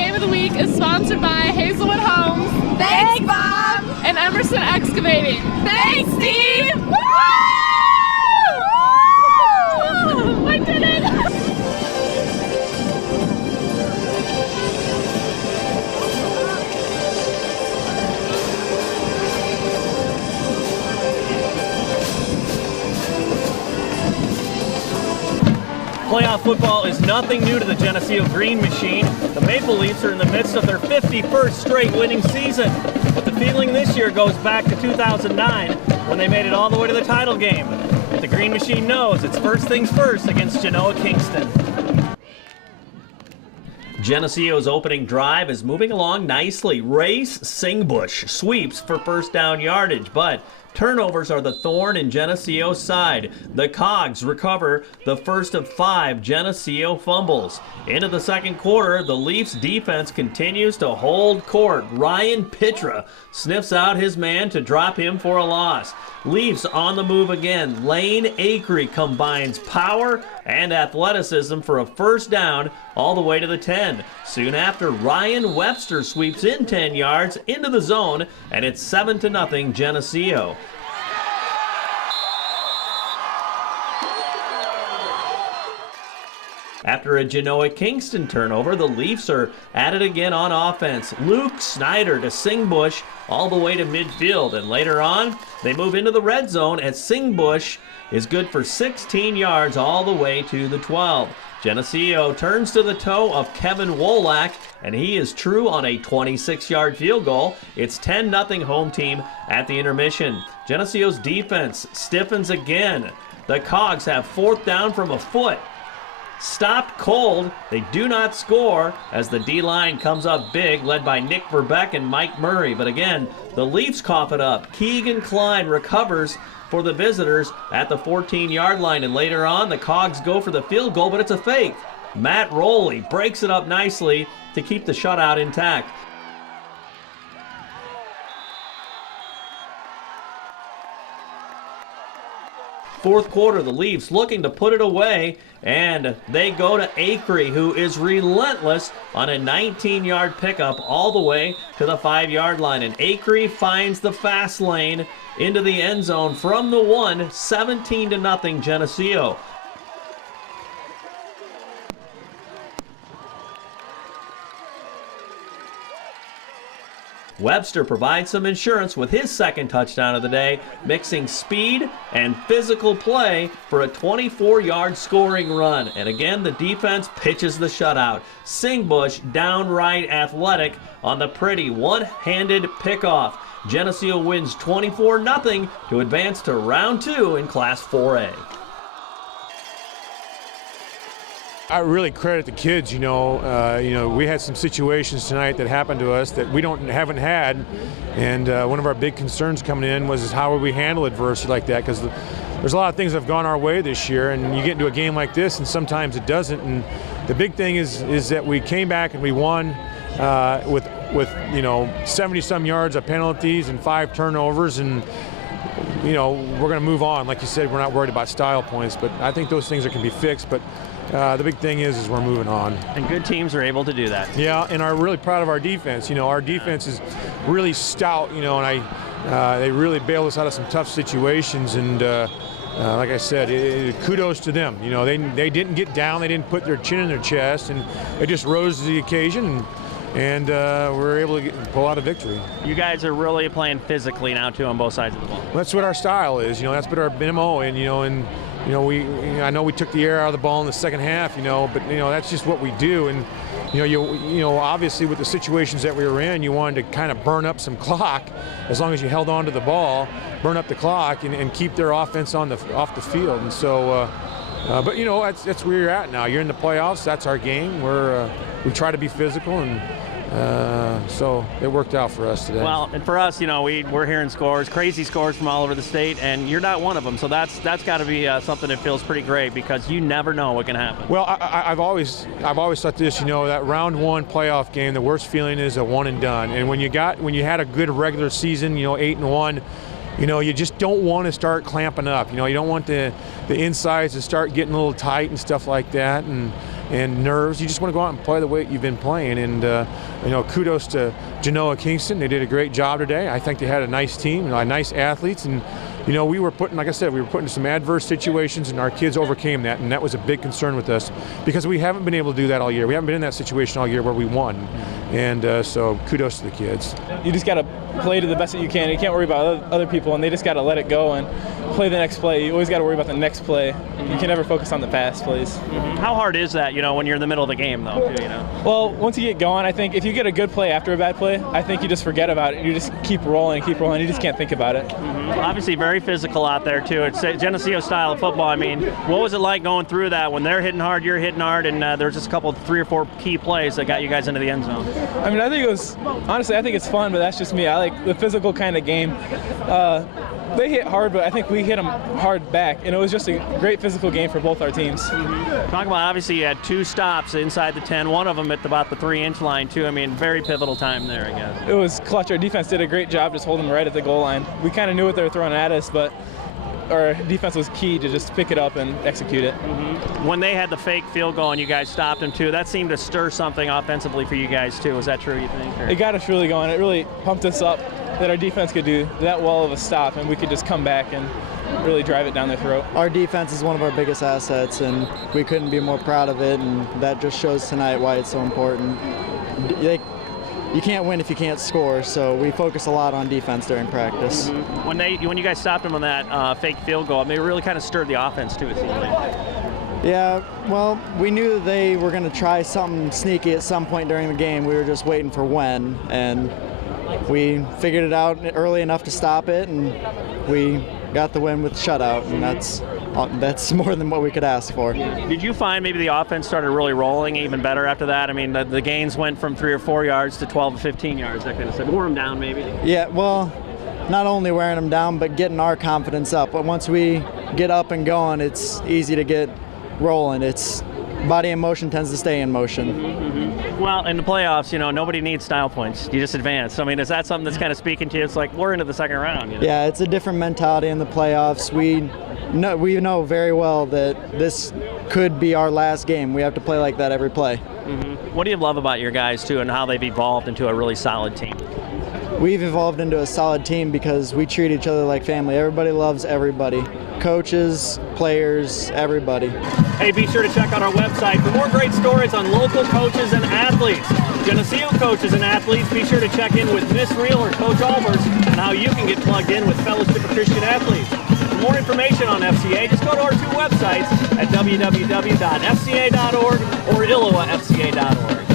Game of the Week is sponsored by Hazelwood Homes. Thanks, Bob! And Emerson Excavating. Thanks, Steve! Woo! I did it! Playoff football is nothing new to the Geneseo Green Machine. The Maple Leafs are in the midst of their 51st straight winning season. But the feeling this year goes back to 2009 when they made it all the way to the title game. The Green Machine knows it's first things first against Genoa-Kingston. Geneseo's opening drive is moving along nicely. Race Singbush sweeps for first down yardage, but turnovers are the thorn in Geneseo's side. The Cogs recover the first of 5 Geneseo fumbles. Into the second quarter, the Leafs defense continues to hold court. Ryan Pitra sniffs out his man to drop him for a loss. Leafs on the move again. Lane Akre combines power and athleticism for a first down all the way to the 10. Soon after, Ryan Webster sweeps in 10 yards into the zone, and it's 7-0 Geneseo. After a Genoa-Kingston turnover, the Leafs are at it again on offense. Luke Snyder to Singbush all the way to midfield, and later on, they move into the red zone as Singbush is good for 16 yards all the way to the 12. Geneseo turns to the toe of Kevin Wolak, and he is true on a 26-yard field goal. It's 10-0 home team at the intermission. Geneseo's defense stiffens again. The Cogs have fourth down from a foot. Stopped cold, they do not score as the D-line comes up big, led by Nick Verbeck and Mike Murray. But again, the Leafs cough it up. Keegan Klein recovers for the visitors at the 14-yard line, and later on, the Cogs go for the field goal, but it's a fake. Matt Rowley breaks it up nicely to keep the shutout intact. Fourth quarter, the Leafs looking to put it away, and they go to Akre, who is relentless on a 19-yard pickup all the way to the 5-yard line. And Akre finds the fast lane into the end zone from the 1, 17-0 Geneseo. Webster provides some insurance with his second touchdown of the day, mixing speed and physical play for a 24-yard scoring run. And again, the defense pitches the shutout. Singbush downright athletic on the pretty one-handed pickoff. Geneseo wins 24-0 to advance to round 2 in Class 4A. I really credit the kids. You know, we had some situations tonight that happened to us that we haven't had, and one of our big concerns coming in was how would we handle adversity like that, because there's a lot of things that have gone our way this year, and you get into a game like this, and sometimes it doesn't. And the big thing is that we came back and we won with 70-some yards of penalties and 5 turnovers, and we're going to move on. Like you said, we're not worried about style points, but I think those things can be fixed. But the big thing is we're moving on. And good teams are able to do that. Yeah, and I'm really proud of our defense. Our defense is really stout, and they really bailed us out of some tough situations. And like I said, kudos to them. They didn't get down, they didn't put their chin in their chest, and they just rose to the occasion. And we're able to pull out a victory. You guys are really playing physically now too on both sides of the ball. That's what our style is. That's been our MO, and I know we took the air out of the ball in the second half, but that's just what we do. And obviously with the situations that we were in, you wanted to kind of burn up some clock. As long as you held on to the ball, burn up the clock, and keep their offense off the field. And so, but that's where you're at now. You're in the playoffs. That's our game. We try to be physical, and so it worked out for us today. Well, and for us, we're hearing scores, crazy scores from all over the state, and you're not one of them. So that's got to be something that feels pretty great, because you never know what can happen. Well, I've always thought this. That round 1 playoff game, the worst feeling is a one and done. And when you had a good regular season, 8-1. You just don't want to start clamping up. You don't want the insides to start getting a little tight and stuff like that. And and nerves. You just want to go out and play the way you've been playing. And kudos to Genoa-Kingston. They did a great job today. I think they had a nice team, nice athletes, and we were put in, like I said, we were put into some adverse situations, and our kids overcame that, and that was a big concern with us because we haven't been able to do that all year. We haven't been in that situation all year where we won, and so kudos to the kids. You just got to play to the best that you can. You can't worry about other people, and they just got to let it go and play the next play. You always got to worry about the next play. You can never focus on the past plays. How hard is that, when you're in the middle of the game, though, too, Well, once you get going, I think if you get a good play after a bad play, I think you just forget about it. You just keep rolling. You just can't think about it. Obviously very physical out there, too. It's a Geneseo style of football. I mean, what was it like going through that when they're hitting hard, you're hitting hard, and there's just a couple, 3 or 4 key plays that got you guys into the end zone? I mean, I think it's fun, but that's just me. I like the physical kind of game. They hit hard, but I think we hit them hard back, and it was just a great physical game for both our teams. Talk about, obviously, you had 2 stops inside the 10, one of them at about the 3-inch line, too. I mean, very pivotal time there, I guess. It was clutch. Our defense did a great job just holding them right at the goal line. We kind of knew what they were throwing at us, but our defense was key to just pick it up and execute it. When they had the fake field goal and you guys stopped them, too, that seemed to stir something offensively for you guys, too. Was that true, you think? Or? It got us really going. It really pumped us up that our defense could do that well of a stop, and we could just come back and really drive it down their throat. Our defense is one of our biggest assets, and we couldn't be more proud of it, and that just shows tonight why it's so important. You can't win if you can't score, so we focus a lot on defense during practice. When you guys stopped them on that fake field goal, I mean, it really kind of stirred the offense, too, it seemed like. Yeah, well, we knew they were going to try something sneaky at some point during the game. We were just waiting for when, and we figured it out early enough to stop it, and we got the win with the shutout, and that's more than what we could ask for. Did you find maybe the offense started really rolling even better after that? I mean, the gains went from 3 or 4 yards to 12 to 15 yards, that kind of stuff. Wore them down, maybe? Yeah, well, not only wearing them down, but getting our confidence up. But once we get up and going, it's easy to get rolling. It's body in motion tends to stay in motion. Well, in the playoffs, nobody needs style points. You just advance. I mean, is that something that's kind of speaking to you? It's like we're into the second round. Yeah, it's a different mentality in the playoffs. We know very well that this could be our last game. We have to play like that every play. What do you love about your guys, too, and how they've evolved into a really solid team? We've evolved into a solid team because we treat each other like family. Everybody loves everybody. Coaches, players, everybody. Hey, be sure to check out our website for more great stories on local coaches and athletes. Geneseo coaches and athletes, be sure to check in with Miss Reel or Coach Albers on how you can get plugged in with Fellowship of Christian Athletes. For more information on FCA, just go to our 2 websites at www.fca.org or ILLOWAFCA.org.